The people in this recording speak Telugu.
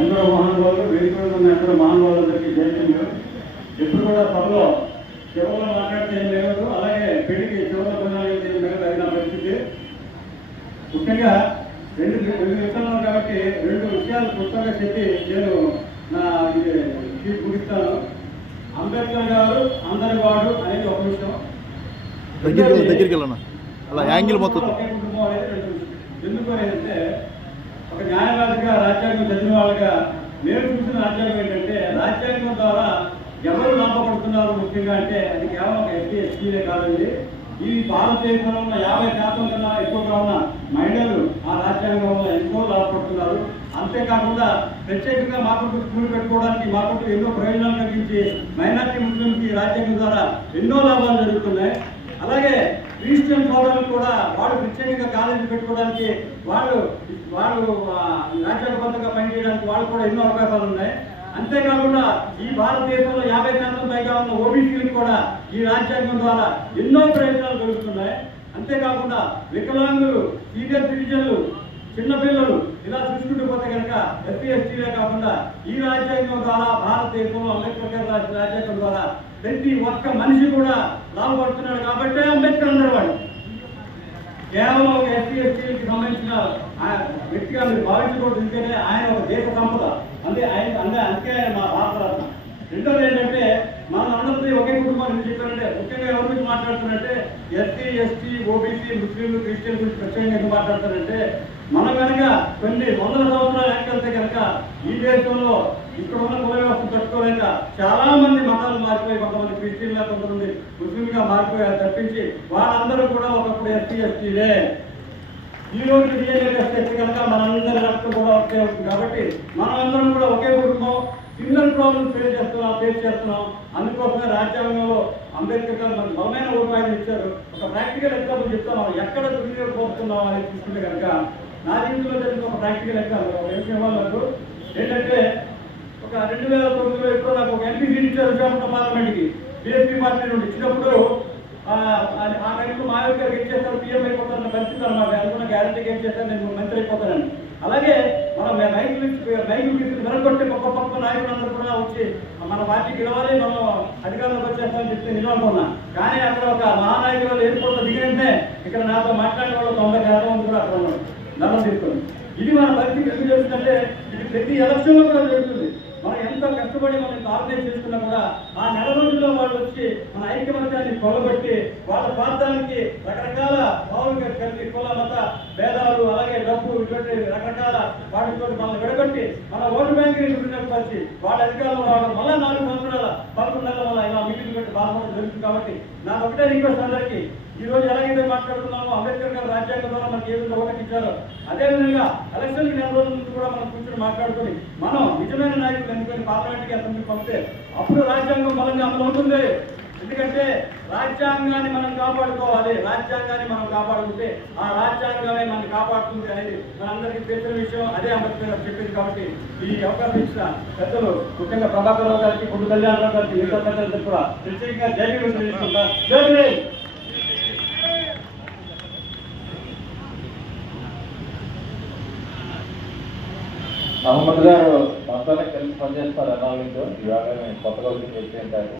ఎందరో మహానుభావులు మీద ఉన్న ఎందరో మహానుభావులందరికీ జయించింది ఎప్పుడు కూడా సభలో చివరిలో మాట్లాడితే లేదు. అలాగే పెళ్ళికి చివరిలో కొనాలి ఏం లేదు. అది నా పరిస్థితి. ముఖ్యంగా రెండు రెండు విషయాలు కాబట్టి రెండు విషయాలు క్లుప్తంగా చెప్పి నేను నా ఇది ముగిస్తాను. అంబేద్కర్ గారు అందరి వాడు అనేది ఒక విషయం. దగ్గరికి దగ్గరికి వెళ్ళను? అలా యాంగిల్ మొత్తం. ఎందుకు అంటే ఒక న్యాయవాదిగా రాజ్యాంగం చదివిన వాళ్ళగా నేను చూసిన రాజ్యాంగం ఏంటంటే రాజ్యాంగం ద్వారా ఎవరు లాభపడుతున్నారు ముఖ్యంగా అంటే అది కేవలం ఒక ఎస్టీ ఎస్టీలే కాదండి. ఈ భారతదేశంలో ఉన్న యాభై శాతం కన్నా ఎక్కువగా ఉన్న మహిళలు ఆ రాజ్యాంగం వల్ల ఎంతో లాభపడుతున్నారు అంతేకాకుండా ప్రత్యేకంగా మాకు స్కూల్ పెట్టుకోవడానికి మాకు ఎన్నో ప్రయోజనాలు కలిగించి మైనార్టీ ముస్లింకి రాజ్యాంగం ద్వారా ఎన్నో లాభాలు జరుగుతున్నాయి. అలాగే క్రిస్టియన్ సోదరులు కూడా వాళ్ళు ప్రత్యేకంగా కాలేజీ పెట్టుకోవడానికి వాళ్ళు వాళ్ళు ఆ, రాజ్యాంగబద్ధంగా పనిచేయడానికి వాళ్ళు కూడా ఎన్నో అవకాశాలు ఉన్నాయి. అంతేకాకుండా ఈ భారతదేశంలో యాభై శాతం పైగా ఉన్న ఓబీసీలకు కూడా ఈ రాజ్యాంగం ద్వారా ఎన్నో ప్రయోజనాలు కలుగుతున్నాయి అంతేకాకుండా వికలాంగులు సీనియర్ సిటిజన్లు చిన్నపిల్లలు ఇలా చూసుకుంటూ పోతే కనుక ఎస్సీ ఎస్టీలే కాకుండా ఈ రాజ్యాంగం ద్వారా భారతదేశంలో అంబేద్కర్ గారి రాసిన రాజ్యాంగం ద్వారా ప్రతి ఒక్క మనిషి కూడా లాభపడుతున్నాడు కాబట్టి అంబేద్కర్ అందరవాడు కేవలం ఒక ఎస్సీ ఎస్టీ సంబంధించిన వ్యక్తిగా మీరు భావించకూడదు ఎందుకంటే ఆయన ఒక దేశ సంపద. అంటే ఆయన అంటే అందుకే ఆయన మా భారతరత్న. రెండోది ఏంటంటే మనం అందరితో ఒకే కుటుంబాన్ని ఎందుకు చెప్పారంటే ముఖ్యంగా ఎవరి గురించి మాట్లాడుతున్నారంటే ఎస్సీ ఎస్టీ ఓబీసీ ముస్లింలు క్రిస్టియన్ గురించి ప్రత్యేకంగా ఎందుకు మాట్లాడతారంటే మనం కనుక కొన్ని వందల సంవత్సరాలు వెనకెళ్తే కనుక ఈ దేశంలో ఇక్కడ ఉన్న కుల వ్యవస్థ తట్టుకోలేక చాలా మంది మతాలు మారిపోయి కొంతమంది క్రిస్టియన్గా కొంతమంది ముస్లింగా మారిపోయారు తప్పించి వాళ్ళందరూ కూడా ఒకప్పుడు ఎస్సీ ఎస్టీలే. ఈ రోజు డిఎన్ఏ చేస్తే కనుక మనందరి రక్తం కూడా ఒకే అవుతుంది కాబట్టి మనందరం కూడా ఒకే కుటుంబం. సింగిల్ ప్రాబ్లం ఫేస్ చేస్తున్నాం ఫేస్ చేస్తున్నాం. అందుకోసమే రాజ్యాంగంలో అంబేద్కర్ గారు మనకు బలమైన ఉపాయం ఇచ్చారు. ఒక ప్రాక్టికల్ ఎగ్జాంపుల్ చెప్తాం. మనం ఎక్కడ దుర్వినియోగపోతున్నాం అనేది చూసుకుంటే కనుక నా జీవితంలో జరిగిన ఒక ప్రాక్టికల్ ఎగ్జాంపుల్ ఒక విషయం వాళ్ళకు ఏంటంటే ఒక రెండు వేల తొమ్మిదిలో ఎప్పుడో నాకు ఒక ఎంపీ సీట్ ఇచ్చారు. విశాఖపట్నం పార్లమెంట్కి. బీఎస్పీ పార్టీ నుండి. ఇచ్చినప్పుడు ఆ ఆ- ఆ టైంలో మాయావతి గారికి చేస్తారు పీఎం అయిపోతారన్న పరిస్థితి అనమాట అనుకున్న గ్యారంటీ ఏం చేస్తారు నేను మంత్రి అయిపోతానని. అలాగే మన మైకులు మైకులు తీసుకుని వెనకొట్టి గొప్ప గొప్ప నాయకులందరూ కూడా వచ్చి మన పార్టీ గెలవాలి మనం అధికారంలోకి వచ్చేస్తామని చెప్తే నిలబడుకున్నా కానీ అక్కడ ఒక మహానాయకులు ఎయిర్పోర్ట్ దిగినంటే ఇక్కడ నాతో మాట్లాడిన వాళ్ళు తొంభై శాతం మంది కూడా అక్కడ ఉన్నారు. దండం తీసుకొని ఇది మన పరిస్థితి ఎందుకు చేస్తుందంటే ఇది ప్రతి ఎలక్షన్లో కూడా జరుగుతుంది. ఎంతో కష్టపడి మనం ఆర్గనైజ్ చేసుకున్నా కూడా ఆ నెల రోజుల్లో వాళ్ళు వచ్చి మన ఐక్యమత్యాన్ని కొలబెట్టి వాళ్ళ ప్రాంతానికి రకరకాల భావులుగా కలిపి కుల మత భేదాలు అలాగే డబ్బు ఇటువంటి రకరకాల వాటితో మనం విడగొట్టి మన ఓటు బ్యాంక్ వినియోగపరిచి వాళ్ళ అధికారంలో రావడం మళ్ళా నాలుగు సంవత్సరాల పదకొండు నెలల వల్ల ఇలా మీటింగ్ పెట్టి బాధపడడం జరుగుతుంది కాబట్టి నాకు ఒకటే రిక్వెస్ట్ అందరికీ ఈ రోజు ఎలాగైతే మాట్లాడుతున్నామో అంబేద్కర్ గారు రాజ్యాంగం ద్వారా మనకి ఏ విధంగా ఒకటి ఇచ్చారో అదేవిధంగా ఎలక్షన్ నెల రోజుల నుంచి కూడా మనం కూర్చొని మాట్లాడుకొని మనం నిజమైన నాయకులు ఎన్నుకొని పార్లమెంట్కి అసెంబ్లీ పంపితే అప్పుడు రాజ్యాంగం బలంగా అమలు అవుతుంది. ఎందుకంటే రాజ్యాంగాన్ని మనం కాపాడుకోవాలి రాజ్యాంగాన్ని మనం కాపాడుకుంటే ఆ రాజ్యాంగమే మనం కాపాడుతుంది అనేది మనందరికీ తెలిసిన విషయం. అదే అంబేద్కర్ గారు చెప్పింది కాబట్టి ఈ అవకాశం ఇచ్చిన పెద్దలు ముఖ్యంగా ప్రభాకర్ రావు గారికి పొట్టు కళ్యాణరావు గారికి కూడా ప్రత్యేకంగా జై భీమ్ మహమ్మద్ గారు మనతోనే కలిసి పనిచేస్తారు? ఎన్నాళ్ళ ఇవాళ కొత్తగా వచ్చిన వ్యక్తి అంటారు